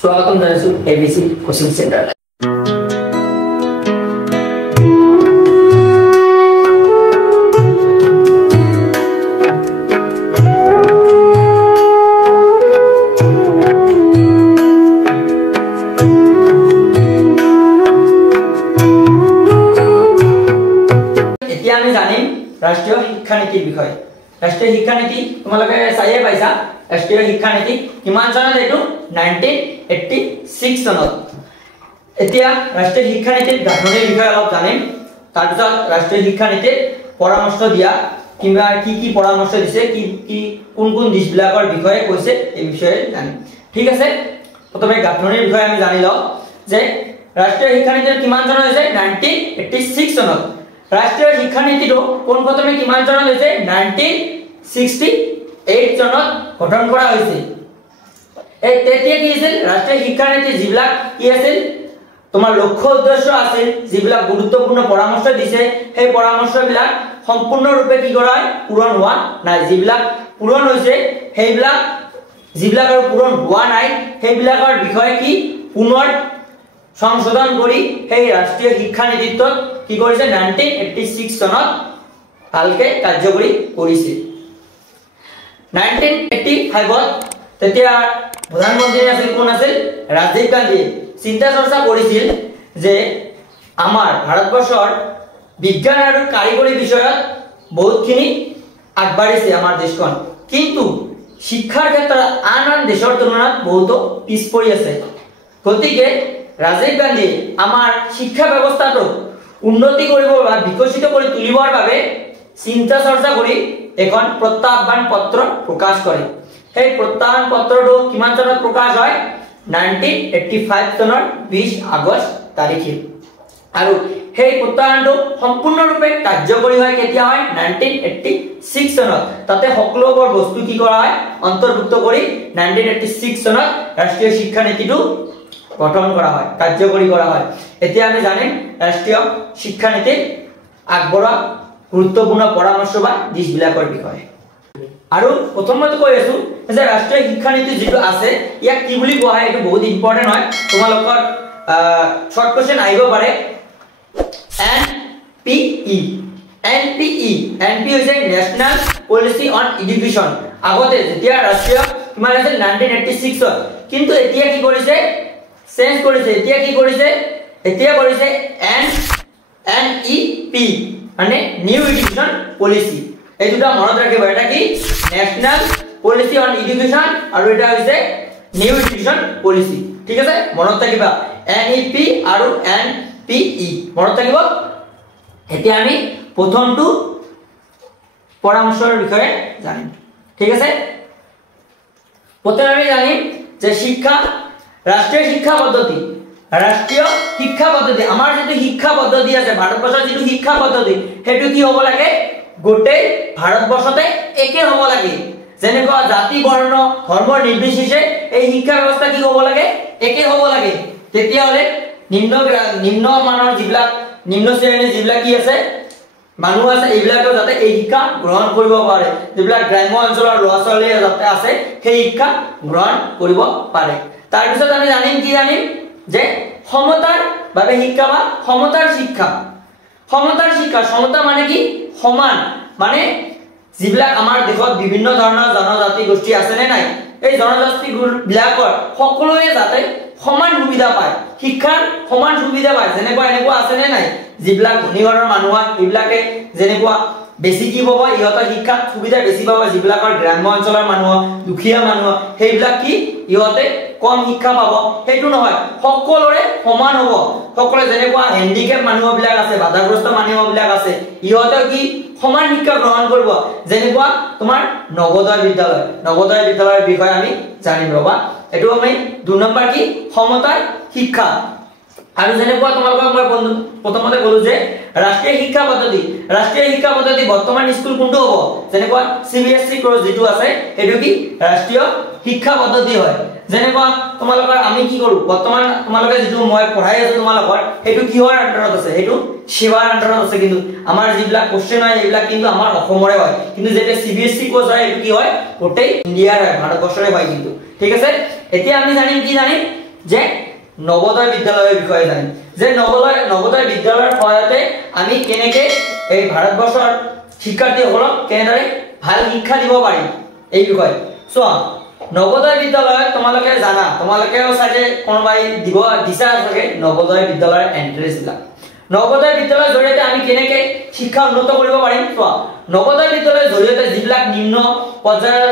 स्वागतम जनाइছো ABC coaching centre. এতিয়া আমি জানিম ৰাষ্ট্ৰীয় শিক্ষা নীতিৰ বিষয়ে। ৰাষ্ট্ৰীয় শিক্ষা নীতি তোমালোকে চাইয়ে পাইছা। ৰাষ্ট্ৰীয় শিক্ষা নীতি কিমান চনত এটো 1986 চনত। এতিয়া ৰাষ্ট্ৰীয় শিক্ষা নীতিৰ গাঁথনিৰ বিষয়ে অলপ জানিম। তাৰপিছত ৰাষ্ট্ৰীয় শিক্ষা নীতিৰ পৰামৰ্শ দিয়া কিবা কি পৰামৰ্শ দিছে কি কোন দিশবিলাকৰ বিষয়ে কৈছে এই বিষয়ে জানিম। ঠিক আছে, প্ৰথমে গাঁথনিৰ বিষয়ে আমি জানি লওঁ যে ৰাষ্ট্ৰীয় শিক্ষা নীতি কিমান চনত হৈছে 1986 চনত। ৰাষ্ট্ৰীয় শিক্ষা নীতিটো পোনপ্ৰথমে কিমান চনত হৈছে 1968 চনত গঠন কৰা হৈছিল। এই তেতিয়া কি আছিল ৰাষ্ট্ৰীয় শিক্ষা নীতি যিবিলাক কি আছিল তোমাৰ লক্ষ্য উদ্দেশ্য আছিল, যিবিলাক গুৰুত্বপূৰ্ণ পৰামৰ্শ দিছে সেই পৰামৰ্শবিলাক সম্পূৰ্ণৰূপে কি কৰা পূৰণ হোৱা নাই। যিবিলাক পূৰণ হৈছে সেইবিলাক যিবিলাক আৰু পূৰণ হোৱা নাই সেইবিলাকৰ বিষয়ে কি পুনৰ সংশোধন কৰি সেই ৰাষ্ট্ৰীয় শিক্ষা নীতিটোত কি কৰিছে 1986 চনত ভালকে কাৰ্যকৰী কৰিছে। 1985 তেতিয়া প্ৰধানমন্ত্ৰী আছিল কোন আছিল ৰাজীৱ গান্ধী। চিন্তা চৰ্চা কৰিছিল যে আমাৰ ভাৰতবৰ্ষৰ বিজ্ঞান আৰু কাৰিকৰী বিষয়ত বহুতখিনি আগবাঢ়িছে আমাৰ দেশখন, কিন্তু শিক্ষাৰ ক্ষেত্ৰত আন দেশৰ তুলনাত বহুতো পিছ পৰি আছে। গতিকে ৰাজীৱ গান্ধী আমাৰ শিক্ষা ব্যৱস্থাটো উন্নতি কৰিব বা বিকশিত কৰি তুলিবৰ বাবে চিন্তা চৰ্চা কৰি এখন প্ৰত্যাহ্বান পত্ৰ প্ৰকাশ কৰে। সেই প্ৰত্যাহ্বান পত্ৰটো কিমান চনত প্ৰকাশ হয় 1985 চনৰ 20 আগষ্ট তাৰিখে। আৰু সেই প্ৰত্যাহ্বানটো সম্পূৰ্ণৰূপে কাৰ্যকৰী হয় কেতিয়া হয় 1986 চনত। তাতে সকলোবোৰ বস্তু কি কৰা হয় অন্তৰ্ভুক্ত কৰি 1986 চনত ৰাষ্ট্ৰীয় শিক্ষা নীতিটো গঠন কৰা হয়, কাৰ্যকৰী কৰা হয়। এতিয়া আমি জানিম ৰাষ্ট্ৰীয় শিক্ষা নীতিৰ আগবঢ়োৱা গুৰুত্বপূৰ্ণ পৰামৰ্শ বা দিশবিলাকৰ বিষয়ে। আৰু প্ৰথমতে কৈ আছো যে ৰাষ্ট্ৰীয় শিক্ষা নীতি যিটো আছে ইয়াক কি বুলি কোৱা হয়, এইটো বহুত ইম্পৰ্টেন্ট হয়। তোমালোকৰ শৰ্ট কোৱেশ্চন আহিব পাৰে। এনপি হৈছে নেশনাল পলিচি অন এডুকেশ্যন। আগতে যেতিয়া ৰাষ্ট্ৰীয় কিমান আছিল 1986 কিন্তু এতিয়া কি কৰিছে চেঞ্জ কৰিছে। এতিয়া কি কৰিছে এনইপি মানে নিউ এডুকেশ্যন পলিচি। এই দুটা মনত ৰাখিব। এটা কি নেশনাল পলিচি অন এডুকেশ্যন আৰু এটা হৈছে নিউ এডুকেশ্যন পলিচি। ঠিক আছে, মনত ৰাখিবা এনইপি আৰু এনপিই মনত ৰাখিব। এতিয়া আমি প্ৰথমটো পৰামৰ্শৰ বিষয়ে জানিম। ঠিক আছে, প্ৰথমে আমি জানিম যে ৰাষ্ট্ৰীয় শিক্ষা পদ্ধতি আমাৰ যিটো শিক্ষা পদ্ধতি আছে ভাৰতবৰ্ষৰ যিটো শিক্ষা পদ্ধতি সেইটো কি হ'ব লাগে গোটেই ভাৰতবৰ্ষতে একে হ'ব লাগে। যেনেকুৱা জাতি বৰ্ণ ধৰ্ম নিৰ্বিশেষে এই শিক্ষা ব্যৱস্থা কি হ'ব লাগে একে হ'ব লাগে। তেতিয়াহ'লে নিম্ন মানৰ যিবিলাক নিম্ন শ্ৰেণীৰ যিবিলাক কি আছে মানুহ আছে এইবিলাকেও যাতে এই শিক্ষা গ্ৰহণ কৰিব পাৰে। যিবিলাক গ্ৰাম্য অঞ্চলৰ ল'ৰা ছোৱালী যাতে আছে সেই শিক্ষা গ্ৰহণ কৰিব পাৰে। তাৰপিছত আমি জানিম যে সমতাৰ বাবে শিক্ষা বা সমতাৰ শিক্ষা। সমতা মানে কি সমান, মানে যিবিলাক আমাৰ দেশত বিভিন্ন ধৰণৰ জনজাতি গোষ্ঠী আছে নে নাই, এই জনজাতি বিলাকৰ সকলোৱে যাতে সমান সুবিধা পায়, শিক্ষাৰ সমান সুবিধা পায়। যেনেকুৱা এনেকুৱা আছে নে নাই যিবিলাক ধনী ঘৰৰ মানুহ এইবিলাকে যেনেকুৱা বেছি কি পাব ইহঁতৰ শিক্ষাত সুবিধা বেছি পাব, যিবিলাকৰ গ্ৰাম্য অঞ্চলৰ মানুহ দুখীয়া মানুহ সেইবিলাক কি ইহঁতে কম শিক্ষা পাব সেইটো নহয়, সকলোৰে সমান হ'ব। সকলোৱে যেনেকুৱা হেণ্ডিকেপ মানুহবিলাক আছে বাধাগ্ৰস্ত মানুহবিলাক আছে ইহঁতেও কি সমান শিক্ষা গ্ৰহণ কৰিব। যেনেকুৱা তোমাৰ নৱোদয় বিদ্যালয়ৰ বিষয়ে আমি জানিম ৰবা। এইটো আমি 2 নম্বৰ কি সমতাৰ শিক্ষা। আৰু যেনেকুৱা তোমালোকক মই প্ৰথমতে ক'লো যে ৰাষ্ট্ৰীয় শিক্ষা পদ্ধতি বৰ্তমান স্কুল কোনটো হ'ব যেনেকুৱা CBSE কোৰ্চ যিটো আছে সেইটো কি ৰাষ্ট্ৰীয় শিক্ষা পদ্ধতি হয়। যেনেকুৱা তোমালোকৰ আমি কি কৰো বৰ্তমান তোমালোকে যিটো মই পঢ়াই আছো তোমালোকৰ সেইটো কিহৰ আণ্ডাৰত আছে সেইটো সেৱাৰ আণ্ডাৰত আছে। কিন্তু আমাৰ যিবিলাক কোশ্চেন হয় এইবিলাক কিন্তু আমাৰ অসমৰে হয়, কিন্তু যেতিয়া CBSE কোৰ্চ হয় এইটো কি হয় গোটেই ইণ্ডিয়াৰ হয় ভাৰতবৰ্ষৰে হয় কিন্তু। ঠিক আছে, এতিয়া আমি জানিম যে নবোদয় বিদ্যালয়ৰ বিষয়ে জানিম যে নবোদয় বিদ্যালয়ৰ সহায়তে আমি কেনেকৈ এই ভাৰতবৰ্ষৰ শিক্ষাৰ্থীসকলক কেনেদৰে ভাল শিক্ষা দিব পাৰিম এই বিষয়ে চোৱা নবোদয় বিদ্যালয় তোমালোকে জানা তোমালোকেও চাগে কোনোবাই দিব দিছা চাগে নবোদয় বিদ্যালয়ৰ এন্ট্ৰেন্স বিলাক নবোদয় বিদ্যালয়ৰ জৰিয়তে আমি কেনেকৈ শিক্ষা উন্নত কৰিব পাৰিম চোৱা নবোদয় বিদ্যালয়ৰ জৰিয়তে যিবিলাক নিম্ন পৰ্যায়ৰ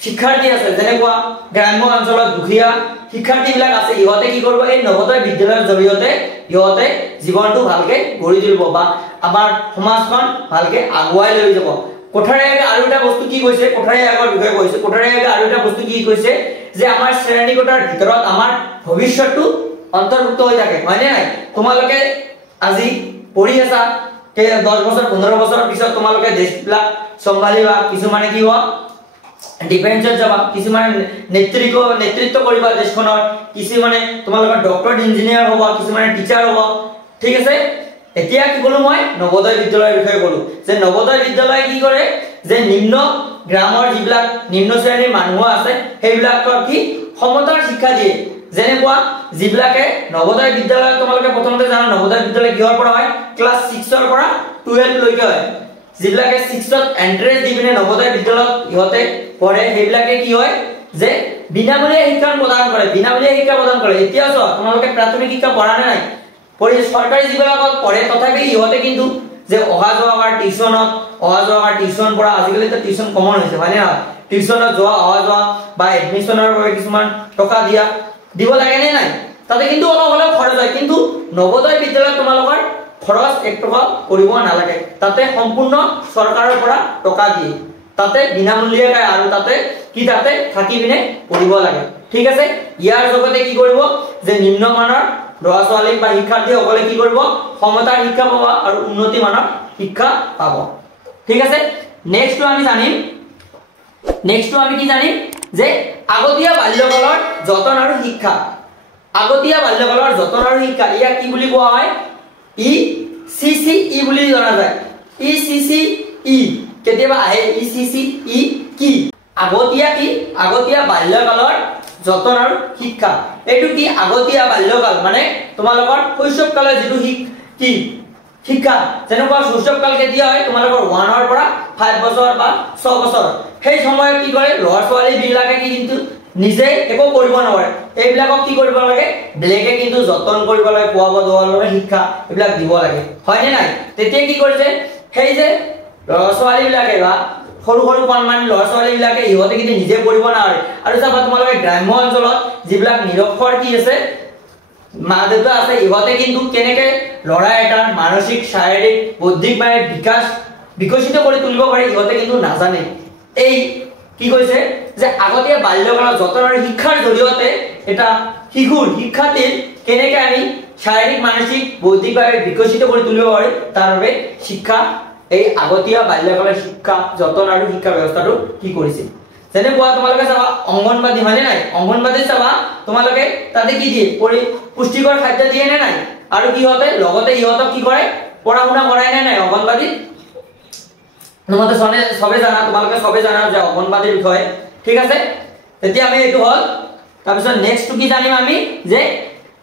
শিক্ষাৰ্থী আছে যেনেকুৱা গ্ৰাম্য অঞ্চলত দুখীয়া শিক্ষাৰ্থীবিলাক আছে ইহঁতে কি কৰিব এই নবোদয় বিদ্যালয়ৰ জৰিয়তে ইহঁতে জীৱনটো ভালকে গঢ়ি তুলিব বা আমাৰ সমাজখন ভালকে আগুৱাই লৈ যাব কোঠাৰী আৰু এটা বস্তু কি কৈছে কোঠাৰী আগৰ বিষয়ে কৈছে কোঠাৰী আৰু এটা বস্তু কি কৈছে যে আমাৰ শ্ৰেণীকোঠাৰ ভিতৰত আমাৰ ভৱিষ্যতটো অন্তৰ্ভুক্ত হৈ থাকে হয়নে নাই তোমালোকে আজি পঢ়ি আছা 10 বছৰ 15 বছৰ পিছত তোমালোকে দেশবিলাক চম্ভালিবা কিছুমানে কি হোৱা ডিফেন্সত যাবা কিছুমানে নেতৃত্ব কৰিবা দেশখনৰ কিছুমানে তোমালোকৰ ডক্টৰ ইঞ্জিনিয়াৰ হ'ব কিছুমানে টিচাৰ হ'ব ঠিক আছে এতিয়া কি কলো মই নবোদয় বিদ্যালয়ৰ বিষয়ে কলো যে নবোদয় বিদ্যালয় কি কৰে যে নিম্ন গ্ৰামৰ যিবিলাক নিম্ন শ্ৰেণীৰ মানুহ আছে সেইবিলাকক কি সমতাৰ শিক্ষা দিয়ে যেনেকুৱা যিবিলাকে নবোদয় বিদ্যালয় তোমালোকে প্ৰথমতে জানা নবোদয় বিদ্যালয় কিহৰ পৰা হয় ক্লাছ 6 ৰ পৰা 12 লৈকে হয় যিবিলাকে 6 ত এন্ট্ৰেন্স দি পিনে নবোদয় বিদ্যালয়ত ইহঁতে পঢ়ে সেইবিলাকে কি হয় যে বিনামূলীয়া শিক্ষা প্ৰদান কৰে এতিয়া চোৱা তোমালোকে প্ৰাথমিক শিক্ষা পঢ়া নাই পঢ়ি সৰকাৰি যিবিলাকত পঢ়ে তথাপি ইহঁতে কিন্তু যে অহা যোৱা টিউশন পঢ়া আজিকালি তো টিউশন কমন হৈছে হয় না টিউশনত যোৱা অহা যোৱা বা এডমিশনৰ বাবে কিছুমান টকা দিব লাগে নে নাই তাতে কিন্তু অলপ অলপ খৰচ হয় কিন্তু নবোদয় বিদ্যালয়ত তোমালোকৰ খৰচ 1 টকা কৰিব নালাগে তাতে সম্পূৰ্ণ চৰকাৰৰ পৰা টকা দিয়ে তাতে বিনামূলীয়াকৈ আৰু তাতে থাকি পিনে পঢ়িব লাগে ঠিক আছে ইয়াৰ জগতে কি কৰিব যে নিম্নমানৰ ল'ৰা ছোৱালী বা শিক্ষাৰ্থীসকলে কি কৰিব সমতাৰ শিক্ষা পাব আৰু উন্নতি মানৰ শিক্ষা পাব ঠিক আছে নেক্সট আমি কি জানিম যে আগতীয়া বাল্যকালৰ যতন আৰু শিক্ষা ইয়াক কি বুলি কোৱা হয় ECCE বুলি জনা যায় ECCE কেতিয়াবা আহে ECCE কি আগতীয়া বাল্যকালৰ যতন আৰু শিক্ষা এটো কি আগতীয়া বাল্যকাল মানে তোমালোকৰ শৈশৱকালৰ যেটো শিক্ষা যেনেকুৱা শৈশৱকাল কেতিয়া হয় তোমালোকৰ 1 ৰ পৰা 5 বছৰ বা 6 বছৰ সেই সময়ত কি কৰে ল'ৰা ছোৱালী বিলাকে কি কিন্তু নিজে একো কৰিব নোৱাৰে এইবিলাকক কি কৰিব লাগে বেলেগে কিন্তু যতন কৰিব লাগে খোৱা বোৱাৰ শিক্ষা এইবিলাক দিব লাগে হয় নে নাই তেতিয়া কি কৰিছে সেই যে ল'ৰা ছোৱালী বিলাকে বা সৰু কণমানি ল'ৰা ছোৱালী বিলাকে ইহঁতে কিন্তু নিজে কৰিব নোৱাৰে আৰু চাবা তোমালোকে গ্ৰাম্য অঞ্চলত যিবিলাক নিৰক্ষৰ কি আছে মা দেউতা আছে ইহঁতে কিন্তু কেনেকে ল'ৰা এটাৰ মানসিক শাৰীৰিক বৌদ্ধিকভাৱে বিকশিত কৰি তুলিব পাৰে ইহঁতে কিন্তু নাজানে এই কি কৈছে যে আগতীয়া বাল্যকালৰ যতন আৰু শিক্ষাৰ জৰিয়তে এটা শিক্ষাৰ্থীৰ কেনেকে আমি শাৰীৰিক মানসিক বৌদ্ধিকভাৱে বিকশিত কৰি তুলিব পাৰি তাৰ বাবে শিক্ষা এই আগতীয়া বাল্যকালৰ শিক্ষা যতন আৰু শিক্ষা ব্যৱস্থাটো কি কৰিছে যেনে কোৱা তোমালোকে চাবা অঙ্গনবাদী হয়নে নাই অঙ্গনবাদী চাবা তোমালোকে তাতে কি দিয়ে পুষ্টিকৰ খাদ্য দিয়ে নে নাই আৰু কি হতে লগতে ইহঁতক কি কৰে পঢ়া শুনা কৰাই নে নাই অঙ্গনবাদী তোমালোকে তোমালোকে সবে জানা যে অঙ্গনবাদীৰ বিষয়ে ঠিক আছে তেতিয়া আমি এটো হল তাৰপিছত নেক্সট কি জানিম আমি যে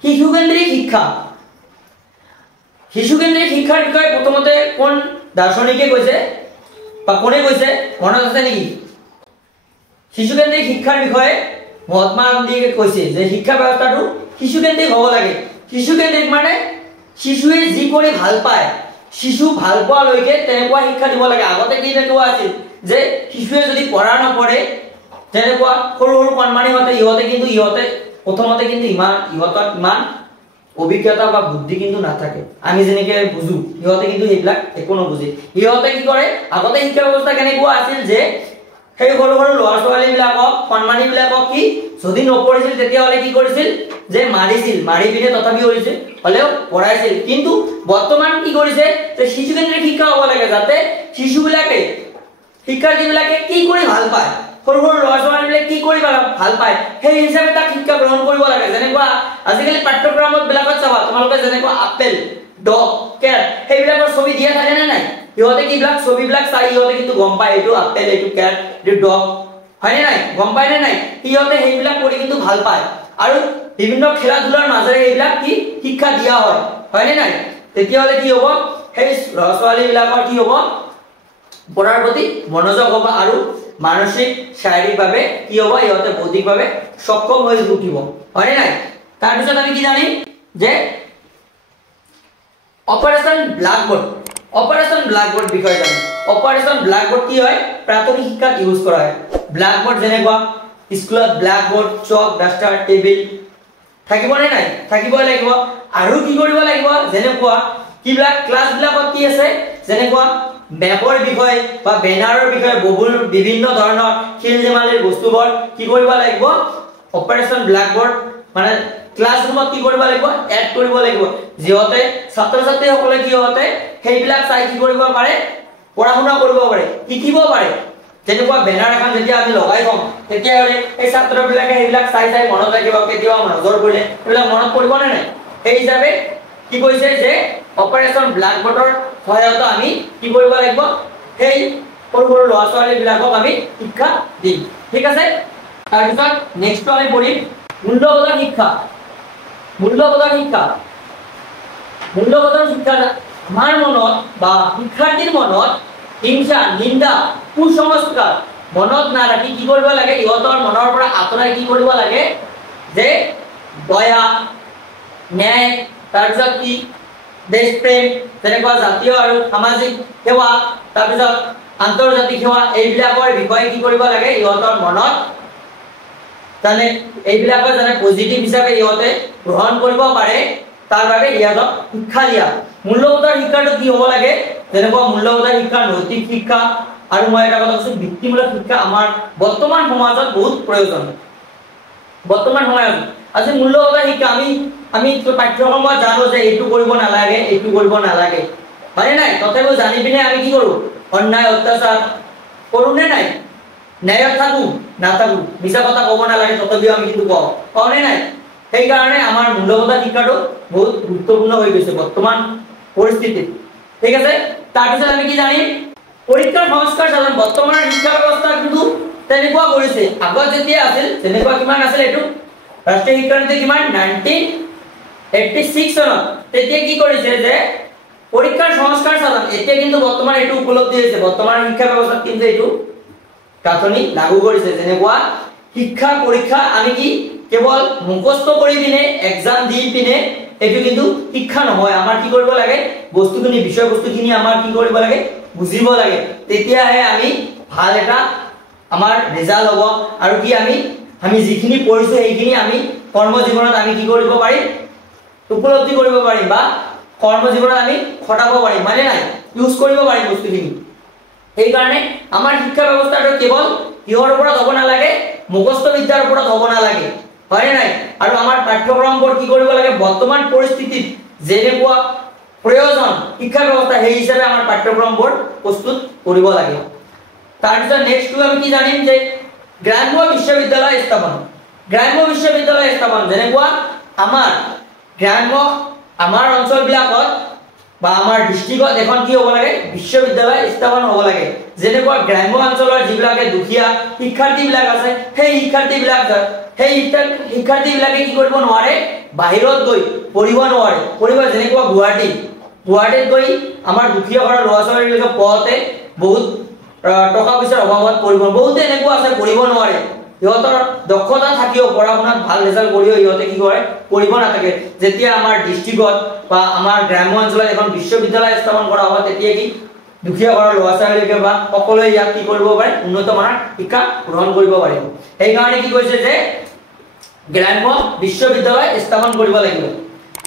শিশুকেন্দ্ৰিক শিক্ষাৰ বিষয়ে প্ৰথমতে কোন দাৰ্শনিকে কৈছে বা কোনে কৈছে মনত আছে নেকি শিশুকেন্দ্ৰিক শিক্ষাৰ বিষয়ে মহাত্মা গান্ধীয়ে কৈছে যে শিক্ষা ব্যৱস্থাটো শিশুকেন্দ্ৰিক হ'ব লাগে শিশুকেন্দ্ৰিক মানে শিশুৱে যি কৰি ভাল পায় শিশু ভাল পোৱা লৈকে তেনেকুৱা শিক্ষা দিব লাগে আগতে কি দেখুৱা আছিল যে শিশুৱে যদি পঢ়া নপঢ়ে তেনেকুৱা সৰু কণমানি ইহঁতে প্ৰথমতে কিন্তু ইমান অভিজ্ঞতা বা বুদ্ধি কিন্তু নাথাকে আমি যেনেকে বুজু ইহঁতে কিন্তু এইবিলাক একো নবুজে ইহঁতে কি কৰে আগতে শিক্ষা ব্যৱস্থা কেনেকুৱা আছিল যে সেই সৰু ল'ৰা ছোৱালী বিলাকক কণমানি বিলাকক কি যদি নপঢ়িছিল তেতিয়া হলে কি কৰিছিল যে মাৰি পিনে তথাপি কৰিছিল হলেও পঢ়াইছিল কিন্তু বৰ্তমান কি কৰিছে যে শিশুকেন্দ্ৰিক শিক্ষা হ'ব লাগে যাতে শিক্ষাৰ্থীবিলাকে কি কৰি ভাল পায় সৰু ল'ৰা ছোৱালীবিলাকে কি কৰি ভাল পায় সেই হিচাপে তাক শিক্ষা গ্ৰহণ কৰিব লাগে যেনেকুৱা আজিকালি পাঠ্যক্ৰমত বিলাকত চাবা তোমালোকে যেনেকুৱা আপেল ডগ কেট সেইবিলাকৰ ছবি দিয়া থাকে নে নাই ইহঁতে কিবিলাক ছবিবিলাক চাই ইহঁতে কিন্তু গম পায় এইটো আপেল এইটো কেট এইটো ডগ হয়নে নাই গম পায় নে নাই ইহঁতে সেইবিলাক পঢ়ি কিন্তু ভাল পায় আৰু বিভিন্ন খেলা ধুলাৰ মাজেৰে এইবিলাক কি শিক্ষা দিয়া হয় হয়নে নাই তেতিয়াহলে কি হ'ব সেই ল'ৰা-ছোৱালী বিলাকৰ কি হ'ব পঢ়াৰ প্ৰতি মনোযোগ হ'ব আৰু মানসিক শাৰীৰিকভাৱে কি হ'ব ইহঁতে বৌদ্ধিকভাৱে সক্ষম হৈ উঠিব হয়নে নাই তাৰ পিছত আমি কি জানিম যে অপাৰেশন ব্ল্যাকবোৰ্ড বিষয়ে জানিম অপাৰেশন ব্ল্যাকবোৰ্ড কি হয় প্ৰাথমিক শিক্ষাত ইউজ কৰা হয় ব্ল্যাকবোৰ্ড যেনেকুৱা স্কুলত ব্ল্যাকবোৰ্ড চক ডাস্টাৰ টেবিল থাকিব নে নাই থাকিবই লাগিব আৰু কি কৰিব লাগিব যেনেকুৱা কিবিলাক ক্লাছ বিলাকত কি আছে যেনেকুৱা মেপৰ বিষয় বা বেনাৰৰ বিষয় বহুল বিভিন্ন ধৰণৰ খেল ধেমালিৰ বস্তুবোৰ কি কৰিব লাগিব অপাৰেশন ব্ল্যাকবোৰ্ড মানে ক্লাছৰুমত কি কৰিব লাগিব এড কৰিব লাগিব যিহতে ছাত্ৰ ছাত্ৰীসকলে কি হতে সেইবিলাক চাই কি কৰিব পাৰে পঢ়া শুনা কৰিব পাৰে শিকিব পাৰে যেনেকুৱা বেনাৰ এখন যেতিয়া আমি লগাই থম তেতিয়া হলে এই ছাত্ৰবিলাকে সেইবিলাক চাই চাই মনত ৰাখিব কেতিয়াবা নজৰ কৰিলে সেইবিলাক মনত পৰিব নে নাই সেই হিচাপে কি কৈছে যে অপাৰেশন ব্ল্যাকবোৰ্ডৰ সহায়তা আমি কি কৰিব লাগিব সেই সৰু সৰু ল'ৰা-ছোৱালী বিলাকক আমি শিক্ষা দিম ঠিক আছে তাৰ পিছত নেক্সট আমি পঢ়িম মূল্যবোধৰ শিক্ষা আমাৰ মনত বা শিক্ষাৰ্থীৰ মনত হিংসা নিন্দা কুসংস্কাৰ মনত নাৰাখি কি কৰিব লাগে ইহঁতৰ মনৰ পৰা আঁতৰাই কি কৰিব লাগে যে দয়া ন্যায় তাৰপিছত কি দেশপ্ৰেম যেনেকুৱা জাতীয় আৰু সামাজিক সেৱা তাৰপিছত আন্তৰ্জাতিক সেৱা এইবিলাকৰ বিষয়ে কি কৰিব লাগে ইহঁতৰ মনত জানে এইবিলাকৰ জানে পজিটিভ হিচাপে ইহঁতে গ্ৰহণ কৰিব পাৰে তাৰ বাবে ইহঁতক শিক্ষা দিয়া মূল্যবোধৰ শিক্ষাটো কি হ'ব লাগে যেনেকুৱা মূল্যবোধৰ শিক্ষা নৈতিক শিক্ষা আৰু মই এটা কথা কৈছো বৃত্তিমূলক শিক্ষা আমাৰ বৰ্তমান সমাজত বহুত প্ৰয়োজন বৰ্তমান সময়ত আজি মূল্যবোধৰ শিক্ষা আমি পাঠ্যক্ৰমত জানো যে এইটো কৰিব নালাগে হয় নাই তথাপিও জানি পিনে আমি কি কৰো অন্যায় অত্যাচাৰ কৰো নে নাই ন্যায়ত থাকো নাথাকো মিছা কথা ক'ব নালাগে তথাপিও আমি কিন্তু কওঁ নে নাই সেই কাৰণে আমাৰ মূল্যবোধৰ শিক্ষাটো বহুত গুৰুত্বপূৰ্ণ হৈ গৈছে বৰ্তমান পৰিস্থিতিত ঠিক আছে তাৰ পিছত আমি কি জানিম পৰীক্ষাৰ সংস্কাৰ সাধন বৰ্তমানৰ শিক্ষা ব্যৱস্থা কিন্তু তেনেকুৱা কৰিছে আগত যেতিয়া আছিল তেনেকুৱা কিমান আছিল এটো ৰাষ্ট্ৰীয় শিক্ষা নীতি কিমান 1986 চনত তেতিয়া কি কৰিছে যে পৰীক্ষাৰ সংস্কাৰ সাধন এতিয়া কিন্তু বৰ্তমান এটো উপলব্ধি হৈছে বৰ্তমান শিক্ষা ব্যৱস্থাত কিন্তু এটো কাঠনি লাগু কৰিছে যেনেকুৱা শিক্ষা পৰীক্ষা আমি কি কেৱল মুখস্থ কৰি পিনে এক্সাম দি পিনে এটো কিন্তু শিক্ষা নহয় আমাৰ কি কৰিব লাগে বস্তুখিনি বিষয়বস্তুখিনি আমাৰ কি কৰিব লাগে বুজিব লাগে তেতিয়াহে আমি ভাল এটা আমাৰ ৰিজাল্ট হ'ব আৰু কি আমি যিখিনি পঢ়িছো সেইখিনি আমি কৰ্ম জীৱনত আমি কি কৰিব পাৰিম উপলব্ধি কৰিব পাৰিম বা কৰ্ম জীৱনত আমি খটাব পাৰিম মানে নাই ইউজ কৰিব পাৰিম বস্তুখিনি এই কাৰণে আমাৰ শিক্ষা ব্যৱস্থাটো কেৱল কিহৰ ওপৰত হ'ব নালাগে মুখস্থ বিদ্যাৰ ওপৰত হ'ব নালাগে হয় নাই আৰু আমাৰ পাঠ্যক্ৰমবোৰ কি কৰিব লাগে বৰ্তমান পৰিস্থিতিত যেনেকুৱা প্ৰয়োজন শিক্ষা ব্যৱস্থা সেই হিচাপে আমাৰ পাঠ্যক্ৰমবোৰ প্ৰস্তুত কৰিব লাগে তাৰ পিছত নেক্সট আমি কি জানিম যে গ্ৰাম্য বিশ্ববিদ্যালয় স্থাপন যেনেকুৱা আমাৰ অঞ্চলবিলাকত বা আমাৰ ডিস্ট্ৰিক্টত এখন কি হ'ব লাগে বিশ্ববিদ্যালয় স্থাপন হ'ব লাগে যেনেকুৱা গ্ৰাম্য অঞ্চলৰ যিবিলাকে দুখীয়া শিক্ষাৰ্থীবিলাক আছে সেই শিক্ষাৰ্থীবিলাকে কি কৰিব নোৱাৰে বাহিৰত গৈ পঢ়িব নোৱাৰে যেনেকুৱা গুৱাহাটীত গৈ আমাৰ দুখীয়া ঘৰৰ ল'ৰা-ছোৱালীবিলাকে পঢ়তে বহুত টকা পইচাৰ অভাৱত পঢ়িব বহুতে এনেকুৱা আছে পঢ়িব নোৱাৰে ইহঁতৰ দক্ষতা থাকিও পঢ়া শুনাত ভাল ৰিজাল্ট কৰিও ইহঁতে কি কৰে পঢ়িব নাথাকে যেতিয়া আমাৰ ডিস্ট্ৰিক্টত বা আমাৰ গ্ৰাম্য অঞ্চলত এখন বিশ্ববিদ্যালয় স্থাপন কৰা হ'ব তেতিয়া কি দুখীয়া ঘৰৰ ল'ৰা-ছোৱালীকে বা সকলোৱে ইয়াত কি কৰিব পাৰে উন্নত মানৰ শিক্ষা গ্ৰহণ কৰিব পাৰিব এই কাৰণে কি কৈছে যে গ্ৰাম্য বিশ্ববিদ্যালয় স্থাপন কৰিব লাগিব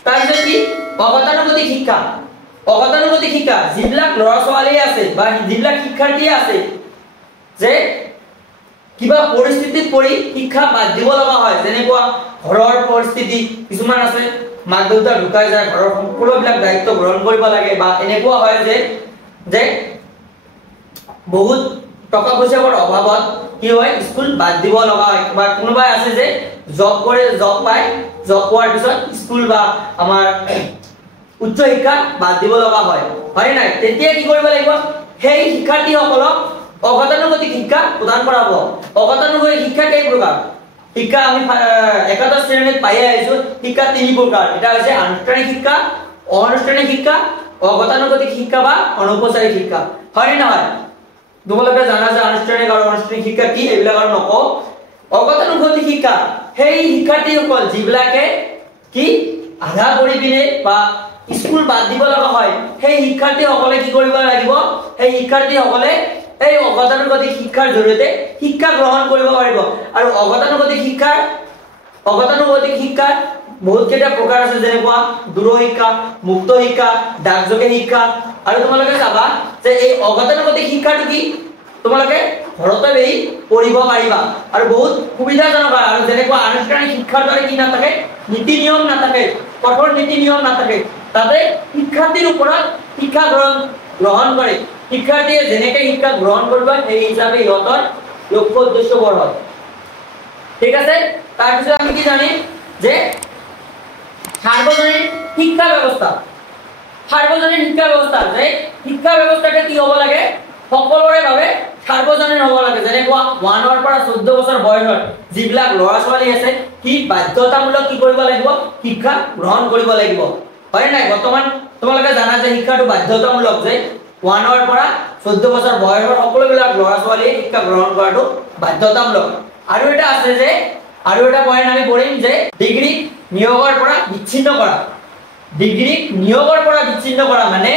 তাৰপিছত কি অগতানুগতিক শিক্ষা যিবিলাক ল'ৰা-ছোৱালী আছে বা যিবিলাক শিক্ষাৰ্থী আছে যে কিবা পৰিস্থিতিত পৰি শিক্ষা বাদ দিব লগা হয় যেনেকুৱা ঘৰৰ পৰিস্থিতি কিছুমান আছে মাক দেউতা ঢুকাই যায় ঘৰৰ সকলোবিলাক দায়িত্ব গ্ৰহণ কৰিব লাগে বা এনেকুৱা হয় যে বহুত টকা পইচাৰ অভাৱত কি হয় স্কুল বাদ দিব লগা হয় বা কোনোবাই আছে যে জব পোৱাৰ পিছত স্কুল বা আমাৰ উচ্চ শিক্ষা বাদ দিব লগা হয় নাই তেতিয়া কি কৰিব লাগিব সেই শিক্ষাৰ্থীসকলক অগতানুগতিক শিক্ষা প্ৰদান কৰা হ'ব অগতানুগতিক শিক্ষা কেই প্ৰকাৰ শিক্ষা আমি একাদশ শ্ৰেণীত পাই আহিছো শিক্ষা তিনি প্ৰকাৰ এটা হৈছে আনুষ্ঠানিক শিক্ষা অনানুষ্ঠানিক শিক্ষা অগতানুগতিক শিক্ষা বা অনৌপচাৰিক শিক্ষা হয় নে নহয় তোমালোকে জানা যে আনুষ্ঠানিক আৰু অনানুষ্ঠানিক শিক্ষা কি এইবিলাক আৰু নকও অগতানুগতিক শিক্ষা সেই শিক্ষাৰ্থীসকল যিবিলাকে কি আধা কৰি পিনে বা স্কুল বাদ দিব লগা হয় সেই শিক্ষাৰ্থীসকলে কি কৰিব লাগিব সেই শিক্ষাৰ্থীসকলে এই অগতানুগতিক শিক্ষাৰ জৰিয়তে শিক্ষা গ্ৰহণ কৰিব পাৰিব আৰু অগতানুগতিক শিক্ষাৰ বহুত কেইটা প্ৰকাৰ আছে যেনেকুৱা দূৰ শিক্ষা মুক্ত শিক্ষা ডাকযোগে শিক্ষা আৰু তোমালোকে চাবা যে এই অগতানুগতিক শিক্ষাটো কি তোমালোকে ঘৰতে বহি পঢ়িব পাৰিবা আৰু বহুত সুবিধাজনক হয় আৰু যেনেকুৱা আনুষ্ঠানিক শিক্ষাৰ দৰে কি নাথাকে নীতি নিয়ম নাথাকে কঠোৰ নীতি নিয়ম নাথাকে তাতে শিক্ষাৰ্থীৰ ওপৰত শিক্ষা গ্ৰহণ কৰে শিক্ষাৰ্থীয়ে যেনেকৈ শিক্ষা গ্ৰহণ কৰিব সেই হিচাপে ইহঁতৰ লক্ষ্য উদ্দেশ্যবোৰ হয় ঠিক আছে তাৰপিছত আমি কি জানিম যে সাৰ্বজনীন শিক্ষা ব্যৱস্থা যে শিক্ষা ব্যৱস্থাটা কি হ'ব লাগে সকলোৰে বাবে সাৰ্বজনীন হ'ব লাগে যেনেকুৱা 1 ৰ পৰা 14 বছৰ বয়সৰ যিবিলাক ল'ৰা ছোৱালী আছে কি বাধ্যতামূলক কি কৰিব লাগিব শিক্ষা গ্ৰহণ কৰিব লাগিব হয় নাই বৰ্তমান তোমালোকে জানা যে শিক্ষাটো বাধ্যতামূলক যে 1 ৰ পৰা 14 বছৰ বয়সৰ সকলোবিলাক ল'ৰা ছোৱালীয়ে শিক্ষা গ্ৰহণ কৰাটো বাধ্যতামূলক আৰু এটা আছে যে আৰু এটা পয়েন্ট আমি পঢ়িম যে ডিগ্ৰী নিয়োগৰ পৰা বিচ্ছিন্ন কৰা মানে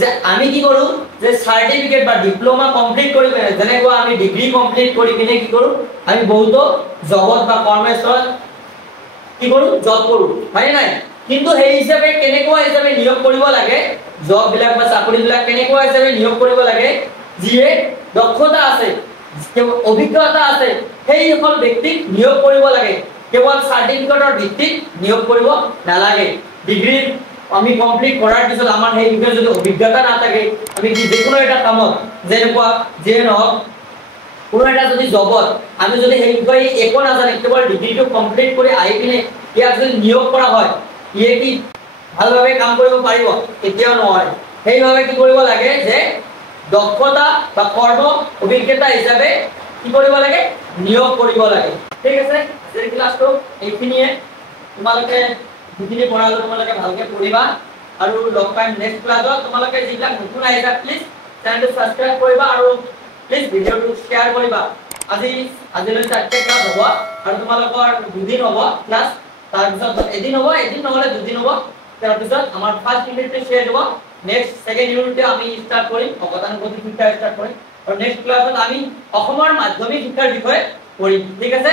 যে আমি কি কৰো যে সাৰ্টিফিকেট বা ডিপ্লোমা কমপ্লিট কৰি পিনে যেনেকুৱা আমি ডিগ্ৰী কমপ্লিট কৰি পিনে কি কৰো আমি বহুত জবত বা কৰ্মস্থলত কি কৰো জব কৰো হয় নাই কিন্তু সেই হিচাপে কেনেকুৱা হিচাপে নিয়োগ কৰিব লাগে জব বিলাক বা চাকৰি বিলাক কেনেকুৱা হিচাপে নিয়োগ কৰিব লাগে যিয়ে দক্ষতা আছে অভিজ্ঞতা আছে সেই সকল ব্যক্তিক নিয়োগ কৰিব লাগে কেৱল সাৰ্টিফিকেটৰ ভিত্তিত নিয়োগ কৰিব নালাগে ডিগ্ৰী আমি কমপ্লিট কৰাৰ পিছত আমাৰ সেই বিষয়ে যদি অভিজ্ঞতা নাথাকে আমি কি যিকোনো এটা কামত যেনেকুৱা যে নহওক কোনো এটা যদি জবত আমি যদি সেই বিষয়ে একো নাজানে কেৱল ডিগ্ৰীটো কমপ্লিট কৰি আহি পিনে ইয়াক যদি নিয়োগ কৰা হয় ইয়ে কি ভালভাৱে কাম কৰিব পাৰিব কেতিয়াও নহয় সেইভাৱে কি কৰিব লাগে যে দক্ষতা বা কৰ্ম অভিজ্ঞতা হিচাপে কি কৰিব লাগে নিয়োগ কৰিব লাগে ঠিক আছে এই ক্লাসটো এইখিনিয়ে তোমালোকে যিখিনি পঢ়ালো তোমালোকে ভালকে পঢ়িবা আৰু লগ পাম নেক্সট ক্লাসত তোমালোকে যিবিলাক নতুন আহিছা প্লিজ চেনেলটো সাবস্ক্ৰাইব কৰিবা আৰু প্লিজ ভিডিওটো শেয়াৰ কৰিবা আজিলৈ 4টা ক্লাস হ'ব আৰু তোমালোকৰ দুদিন হ'ব ক্লাস তাৰপিছত এদিন হ'ব এদিন নহলে দুদিন হ'ব তাৰপিছত আমাৰ ফাৰ্স্ট ইউনিটটো শেষ হ'ব নেক্সট সেকেন্ড ইউনিটে আমি স্টাৰ্ট কৰিম অগতানুগতিক শিক্ষা স্টাৰ্ট কৰিম আৰু নেক্সট ক্লাসত আমি অসমৰ মাধ্যমিক শিক্ষাৰ বিষয়ে পঢ়িম ঠিক আছে